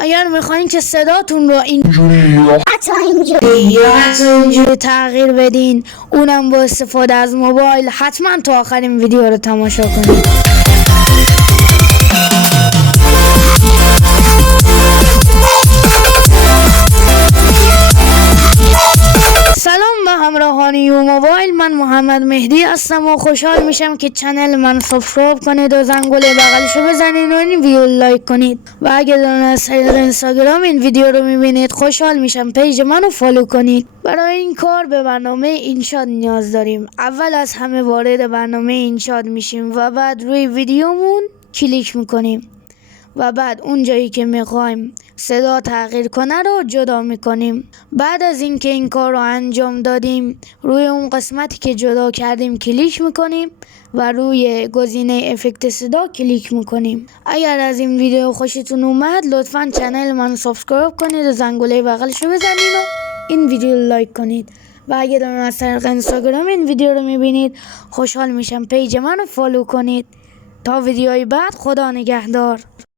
اگر میخواین که صداتون رو اینجوری تغییر بدین، اونم با استفاده از موبایل، حتما تا آخرین ویدیو رو تماشا کنید. سلام به همراهان یو موبایل، من محمد مهدی هستم و خوشحال میشم که چنل من سابسکرایب کنید و زنگوله بغلشو بزنید و این ویدیو لایک کنید. و اگر از طریق اینستاگرام این ویدیو رو میبینید، خوشحال میشم پیج منو فالو کنید. برای این کار به برنامه اینشاد نیاز داریم. اول از همه وارد برنامه اینشاد میشیم و بعد روی ویدیومون کلیک میکنیم و بعد اون جایی که میخوایم صدا تغییر کنه رو جدا میکنیم. بعد از اینکه این کار رو انجام دادیم، روی اون قسمتی که جدا کردیم کلیک میکنیم و روی گزینه افکت صدا کلیک میکنیم. اگر از این ویدیو خوشتون اومد، لطفاً چنل من سابسکرایب کنید و زنگوله بغلشو بزنید و این ویدیو لایک کنید. و اگر از طریق اینستاگرام این ویدیو رو میبینید، خوشحال میشم پیج منو فالو کنید. تا ویدیوی بعد، خدا نگهدار.